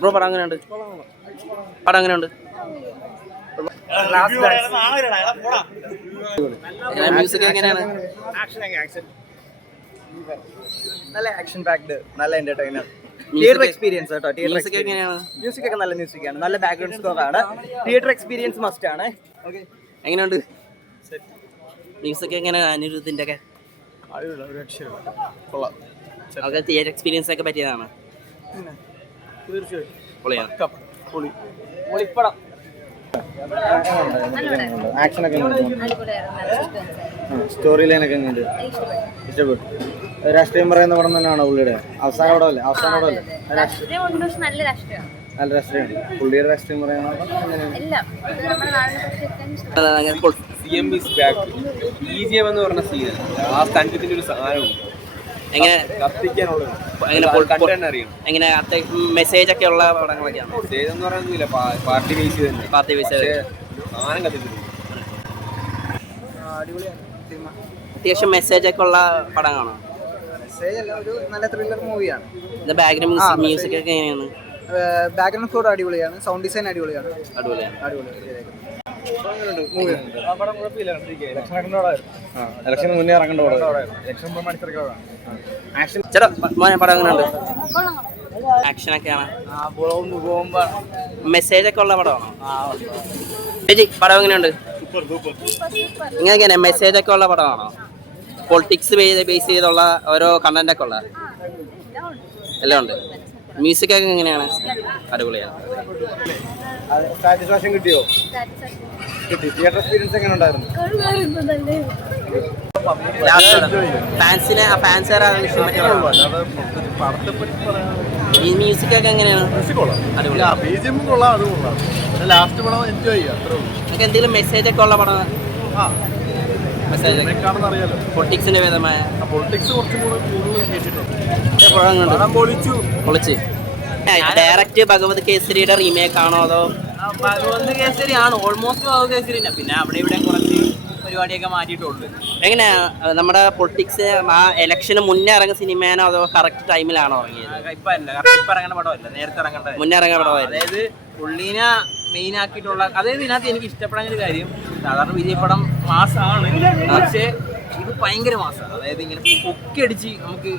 Bro പടം അങ്ങനെയുണ്ട്. പടം അങ്ങനെയുണ്ട്. മ്യൂസിക് എങ്ങനെയാണ്? നല്ല ആക്ഷൻ പാക്ഡ്, നല്ല എന്റർടൈനർ. തിയേറ്റർ എക്സ്പീരിയൻസ് കേട്ടോ. മ്യൂസിക് എങ്ങനെയാണ്? മ്യൂസിക് ഒക്കെ നല്ല മ്യൂസിക്കാണ്, നല്ല ബാക്ക്ഗ്രൗണ്ട് സ്കോർ ആണ്. തിയേറ്റർ എക്സ്പീരിയൻസ് മസ്റ്റ് ആണ്. എങ്ങനെയുണ്ട് മ്യൂസിക്? എങ്ങനെയാണ് അനിരുദ്ധിന്റെ ഒക്കെ? അവർക്ക് തിയേറ്റർ എക്സ്പീരിയൻസ് ഒക്കെ പറ്റിയതാണ്. ആക്ഷൻ ഒക്കെ സ്റ്റോറി ലൈൻ ഒക്കെ ഇഷ്ടപ്പെട്ടു. രാഷ്ട്രീയം പറയുന്ന പടം തന്നെയാണോ പുള്ളിയുടെ? അവസാന പടമല്ലേ? നല്ല രാഷ്ട്രീയമാണ് പുള്ളിയുടെ രാഷ്ട്രീയം പറയുന്ന ഒരു സാധനമുണ്ട്. എങ്ങനെ മെസ്സേജ് ഒക്കെ ഉള്ള പടങ്ങളൊക്കെയാണ്? മെസ്സേജ് എന്ന് പറയുന്നില്ല, പാർട്ടി ബേസ് തന്നെ. പാർട്ടി ബേസ് സാധനം കത്തിച്ചിട്ടുണ്ട്. അത്യാവശ്യം മെസ്സേജ് ഒക്കെ ഉള്ള പടങ്ങളാണോ? മെസ്സേജ് അല്ല, ഒരു നല്ല ത്രില്ലർ മൂവിയാണ്. ബാക്ക്ഗ്രൗണ്ട് മ്യൂസിക് ഒക്കെ എങ്ങനെയാണ്? ബാക്ക്ഗ്രൗണ്ട് സ്കോർ അടിപൊളിയാണ്, സൗണ്ട് ഡിസൈൻ അടിപൊളിയാണ്. ഇലക്ഷന് മുന്നേ ഇറങ്ങേണ്ട ആക്ഷൻ ഒക്കെയാണ്. മെസ്സേജ് ഒക്കെ ഉള്ള പടമാണോ? പടം എങ്ങനെയുണ്ട്? ഇങ്ങനെയൊക്കെയാണ് മെസ്സേജ് ഒക്കെ ഉള്ള പടമാണോ? പൊളിറ്റിക്സ് ബേസ് ചെയ്തുള്ള ഓരോ കണ്ടന്റ് ഒക്കെ ഉള്ള എല്ലാം ഉണ്ട്. മ്യൂസിക് ഒക്കെ എങ്ങനെയാണ്? അടിപൊളിയാണ്. സാറ്റിസ്ഫാക്ഷൻ കിട്ടിയോ? കിട്ടി. തിയേറ്റർ എക്സ്പീരിയൻസ് എങ്ങനെ ഉണ്ടായിരുന്നു? ഈ മ്യൂസിക് ഒക്കെ എങ്ങനെയാണ്? എന്തെങ്കിലും മെസ്സേജ് ഒക്കെ ഉള്ള പടം? പൊളിറ്റിക്സിന്റെ വിധമായ പൊളിച്ച്. ഡയറക്റ്റ് ഭഗവത് കേസരിയുടെ റീമേക്ക് ആണോ അതോ? ഭഗവത് കേസരി ആണ്, ഓൾമോസ്റ്റ് ഭഗവത് കേസരി തന്നെ. പിന്നെ അവിടെ ഇവിടെ കുറച്ച് പരിപാടിയൊക്കെ മാറ്റിയിട്ടുള്ളൂ. എങ്ങനെയാ നമ്മുടെ പൊളിറ്റിക്സ് ആ ഇലക്ഷന് മുന്നേ ഇറങ്ങിയ സിനിമയാണോ അതോ കറക്റ്റ് ടൈമിലാണോ ഇറങ്ങിയത്? ഇപ്പൊ ഇറങ്ങുന്ന പടമല്ല, നേരത്തെ ഇറങ്ങേണ്ടത്. മുന്നേ ഇറങ്ങിയ പടമായിരുന്നു. അതായത് പുള്ളീനെ മെയിൻ ആക്കിയിട്ടുള്ള, അതായത് ഇതിനകത്ത് എനിക്ക് ഇഷ്ടപ്പെടാൻ ഒരു കാര്യം, സാധാരണ വിജയ് പടം മാസമാണ്, പക്ഷേ ഇത് ഭയങ്കര മാസമാണ്. അതായത് ഇങ്ങനെ പൊക്കിയടിച്ച് നമുക്ക്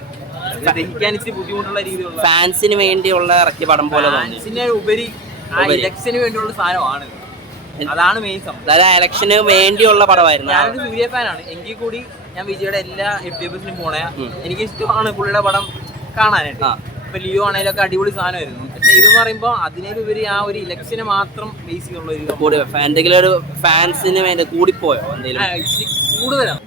ദഹിക്കാൻ ഇച്ചിരി ബുദ്ധിമുട്ടുള്ള രീതിയിലുള്ള, ഫാൻസിന് വേണ്ടിയുള്ള ഇറക്കിയ പടം പോലെ. ഫാൻസിന് ഉപരി ആ ഇലക്ഷന് വേണ്ടിയുള്ള സാധനമാണ്. അതാണ് മെയിൻ സംഭവം. അതായത് ഇലക്ഷന് വേണ്ടിയുള്ള പടമായിരുന്നു. ഞാനൊരു സൂര്യ ഫാനാണ്, എങ്കിൽ കൂടി ഞാൻ വിജയുടെ എല്ലാ FTFസിനും പോണേ. എനിക്ക് ഇഷ്ടമാണ് പുള്ളിയുടെ പടം കാണാനായിട്ട്. ഇപ്പൊ ലിയോ ആണെങ്കിലൊക്കെ അടിപൊളി സാധനമായിരുന്നു. പക്ഷെ ഇതെന്ന് പറയുമ്പോൾ അതിനേലുപരി ആ ഒരു ഇലക്ഷന് മാത്രം ബേസ് ചെയ്തുള്ള എന്തെങ്കിലും ഒരു ഫാൻസിന് വേണ്ടി കൂടിപ്പോയോ എന്തെങ്കിലും? കൂടുതലാണ്.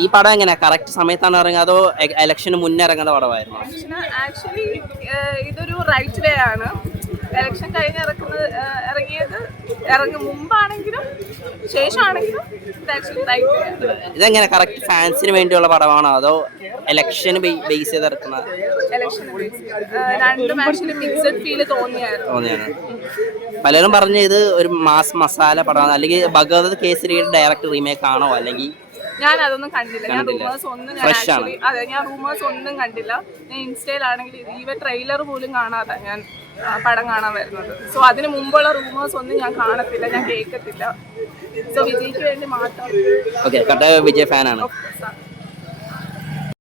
ഈ പടം എങ്ങനെയാ കറക്റ്റ് സമയത്താണ് ഇറങ്ങിയത് അതോ ഇലക്ഷന് മുന്നേ ഇറങ്ങുന്ന പടമായിരുന്നു? ആക്ച്വലി ഇതൊരു റൈറ്റ് വേ ആണ്. ഇലക്ഷൻ കഴിഞ്ഞ് ഇറങ്ങിയത് മുമ്പാണെങ്കിലും ശേഷമാണെങ്കിലും ഇതെങ്ങനെ കറക്റ്റ് ഫാൻസിന് വേണ്ടിയുള്ള പടമാണോ അതോ ഇലക്ഷന് ബേസ് ചെയ്ത് ഇറക്കുന്നത്? രണ്ടും ആക്ച്വലി മിക്സഡ് ഫീല് തോന്നിയാണ്. പലരും പറഞ്ഞു ഇത് ഒരു മാസ് മസാല പടമാണ്, അല്ലെങ്കിൽ ഭഗവത് കേസരിയുടെ ഡയറക്റ്റ് റീമേക്ക് ആണോ? അല്ലെങ്കിൽ ഞാൻ അതൊന്നും കണ്ടില്ല. ഞാൻ റൂമേഴ്സ് ഒന്നും കണ്ടില്ല. ഞാൻ ഇൻസ്റ്റയിലാണെങ്കിൽ ഈവൻ ട്രെയിലർ പോലും കാണാതെ ഞാൻ പടം കാണാൻ വരുന്നത്. സോ അതിന് മുമ്പുള്ള റൂമേഴ്സ് ഒന്നും ഞാൻ കാണത്തില്ല, ഞാൻ കേൾക്കത്തില്ല. സോ വിജയ്ക്ക് വേണ്ടി മാത്രം. വിജയ് ഫാനാണ്.